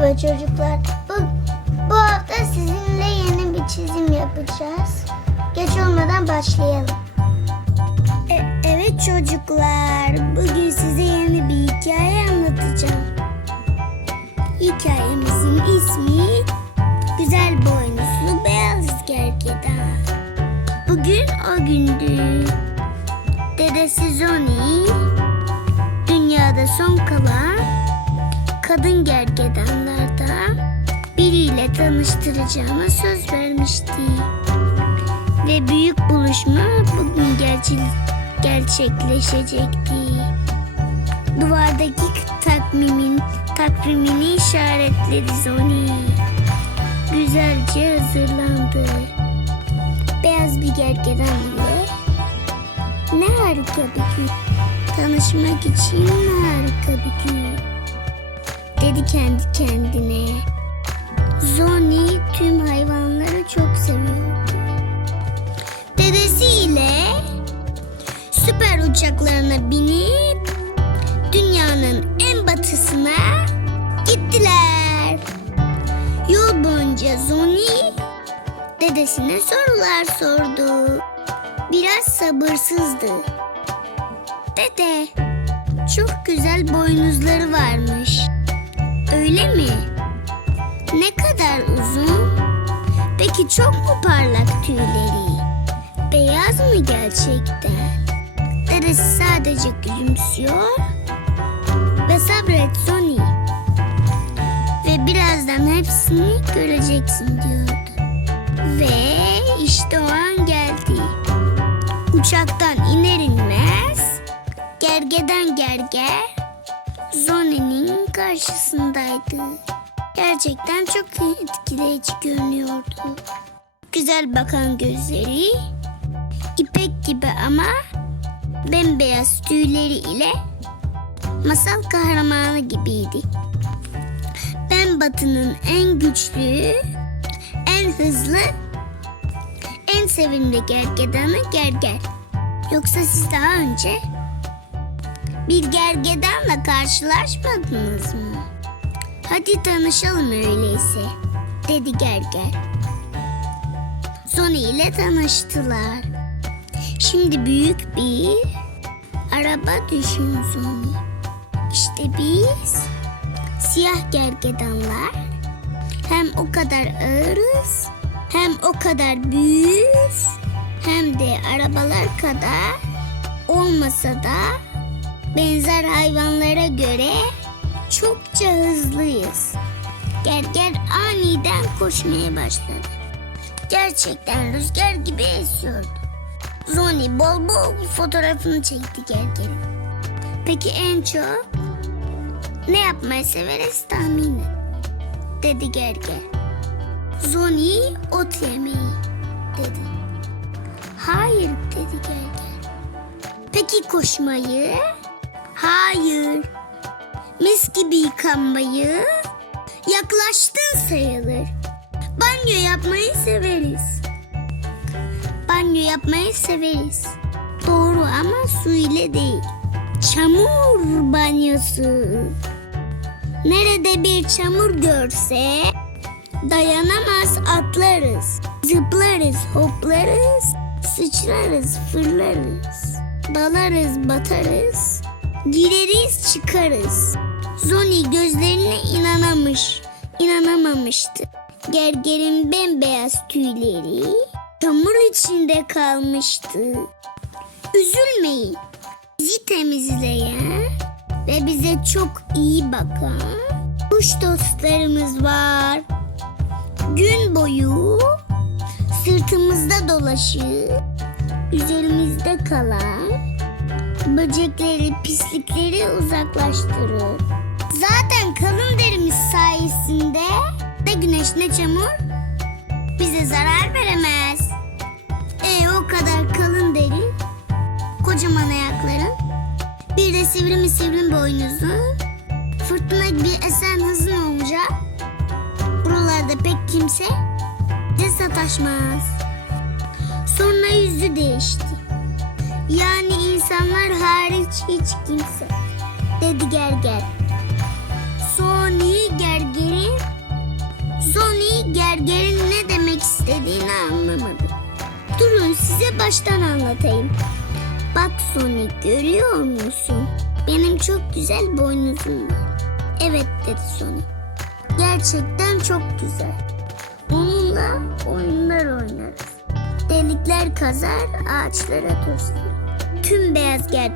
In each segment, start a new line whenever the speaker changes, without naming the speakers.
Merhaba çocuklar. Bu, bu hafta sizinle yeni bir çizim yapacağız. Geç olmadan başlayalım. E, evet çocuklar. Bugün size yeni bir hikaye anlatacağım. Hikayemizin ismi Güzel Boynuzlu Beyaz Gergedan. Bugün o gündü. Dedesi Zoni dünyada son kalan kadın gergedanlarda biriyle tanıştıracağıma söz vermişti. Ve büyük buluşma bugün gerçek, gerçekleşecekti. Duvardaki takvimin takvimini işaretledi Zoni. Güzelce hazırlandı. Beyaz bir gergedan ile ne harika bir gün. Tanışmak için ne harika bir gün dedi kendi kendine. Zoni tüm hayvanları çok seviyordu. Dedesiyle süper uçaklarına binip dünyanın en batısına gittiler. Yol boyunca Zoni dedesine sorular sordu. Biraz sabırsızdı. Dede, çok güzel boynuzları varmış. Öyle mi? Ne kadar uzun? Peki çok mu parlak tüyleri? Beyaz mı gerçekten? Dedesi sadece gülümsüyor ve sabret Sony. Ve birazdan hepsini göreceksin diyordu. Ve işte o an geldi. Uçaktan iner inmez gergeden gerger Zoni'nin karşısındaydı. Gerçekten çok etkileyici görünüyordu. Güzel bakan gözleri, ipek gibi ama bembeyaz tüyleri ile masal kahramanı gibiydi. Ben Batı'nın en güçlü, en hızlı, en sevimli gergedanı Gerger. Yoksa siz daha önce bir gergedanla karşılaşmadınız mı? Hadi tanışalım öyleyse, dedi Gerger. Zoni ile tanıştılar. Şimdi büyük bir araba düşün Zoni. İşte biz siyah gergedanlar hem o kadar ağırız hem o kadar büyüğüz hem de arabalar kadar olmasa da benzer hayvanlara göre çokça hızlıyız. Gerger aniden koşmaya başladı. Gerçekten rüzgar gibi esiyordu. Zoni bol bol fotoğrafını çekti Gerger'in. Peki en çok ne yapmayı severiz tahmin et, dedi Gerger. Zoni ot yemeyi dedi. Hayır dedi Gerger. Peki koşmayı? Hayır. Mis gibi yıkanmayı yaklaştın sayılır. Banyo yapmayı severiz. Banyo yapmayı severiz. Doğru ama su ile değil. Çamur banyosu. Nerede bir çamur görse dayanamaz atlarız. Zıplarız, hoplarız, sıçrarız, fırlarız. Dalarız, batarız. Gireriz, çıkarız. Zoni gözlerine inanamış, inanamamıştı. Gergerin bembeyaz tüyleri çamur içinde kalmıştı. Üzülmeyin. Bizi temizleyen ve bize çok iyi bakan kuş dostlarımız var. Gün boyu sırtımızda dolaşıp üzerimizde kalan böcekleri, pislikleri uzaklaştırır. Zaten kalın derimiz sayesinde ne güneş ne çamur bize zarar veremez. E o kadar kalın deri, kocaman ayakların, bir de sivri mi boynuzun, fırtına gibi esen hızın olunca buralarda pek kimse bize sataşmaz. Sonra yüzü değişti. Yani insanlar hariç hiç kimse. Dedi Gerger. Sony Gerger'in Sony Gerger'in ne demek istediğini anlamadı. Durun size baştan anlatayım. Bak Sony görüyor musun? Benim çok güzel boynuzum var. Evet dedi Sony. Gerçekten çok güzel. Bununla oyunlar oynarız. Delikler kazar, ağaçlara tozlar. Tüm beyaz ger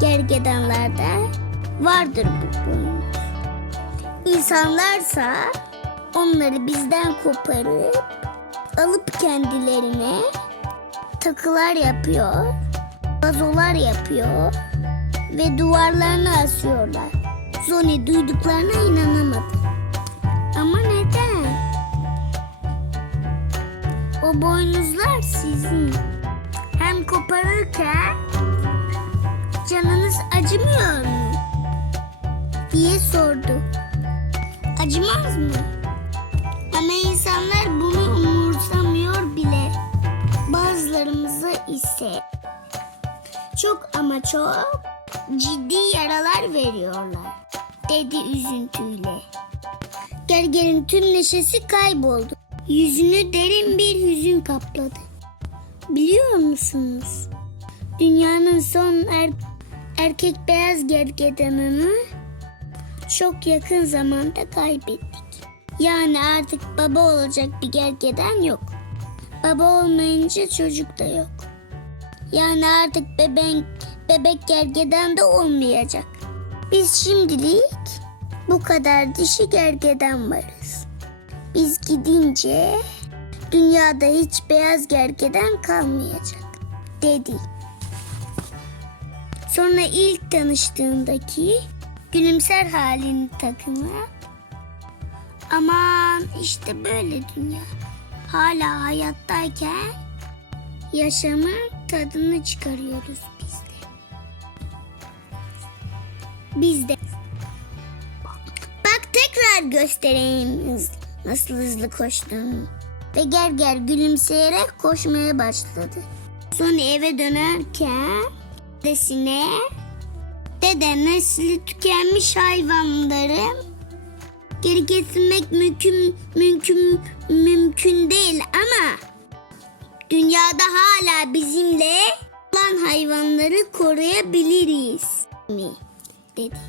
gergedanlarda vardır bu boynuz. İnsanlarsa onları bizden koparıp alıp kendilerine takılar yapıyor, vazolar yapıyor ve duvarlarına asıyorlar. Zoni duyduklarına inanamadı. Ama neden? O boynuzlar sizin. Hem koparırken canınız acımıyor mu? diye sordu. Acımaz mı? Ama insanlar bunu umursamıyor bile. Bazılarımıza ise çok ama çok ciddi yaralar veriyorlar dedi üzüntüyle. Gergerin tüm neşesi kayboldu. Yüzünü derin bir hüzün kapladı. Biliyor musunuz? Dünyanın son er- erkek beyaz gergedanını çok yakın zamanda kaybettik. Yani artık baba olacak bir gergedan yok. Baba olmayınca çocuk da yok. Yani artık bebek, bebek gergedan da olmayacak. Biz şimdilik bu kadar dişi gergedan varız. Biz gidince dünyada hiç beyaz gergedan kalmayacak dedi. Sonra ilk tanıştığındaki gülümser halini takınıp aman işte böyle dünya. Hala hayattayken yaşamın tadını çıkarıyoruz biz de. Biz de. Bak tekrar göstereyim nasıl hızlı koştuğunu. Ve Gerger gülümseyerek koşmaya başladı. Sonra eve dönerken dedesine dede nesli tükenmiş hayvanları geri getirmek mümkün mümkün mümkün değil ama dünyada hala bizimle olan hayvanları koruyabiliriz mi dedi.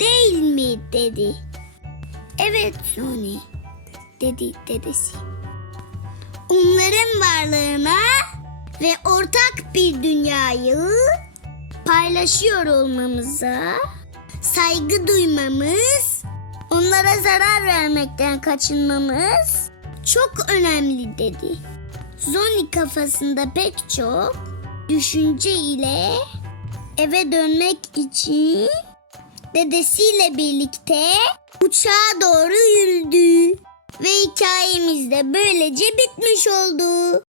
Değil mi dedi. Evet Sony dedi dedesi. Onların varlığına ve ortak bir dünyayı paylaşıyor olmamıza saygı duymamız, onlara zarar vermekten kaçınmamız çok önemli dedi. Zoni kafasında pek çok düşünce ile eve dönmek için dedesiyle birlikte uçağa doğru yürüdü. Ve hikayemiz de böylece bitmiş oldu.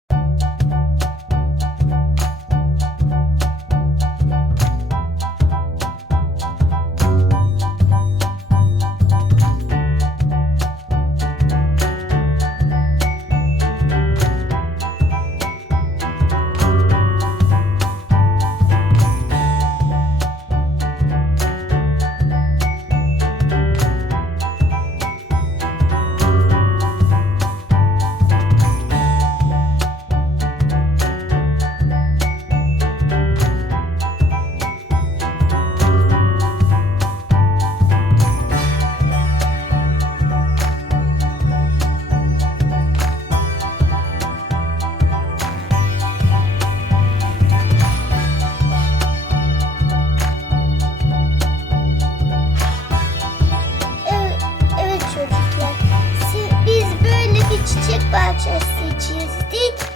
pace și cinstit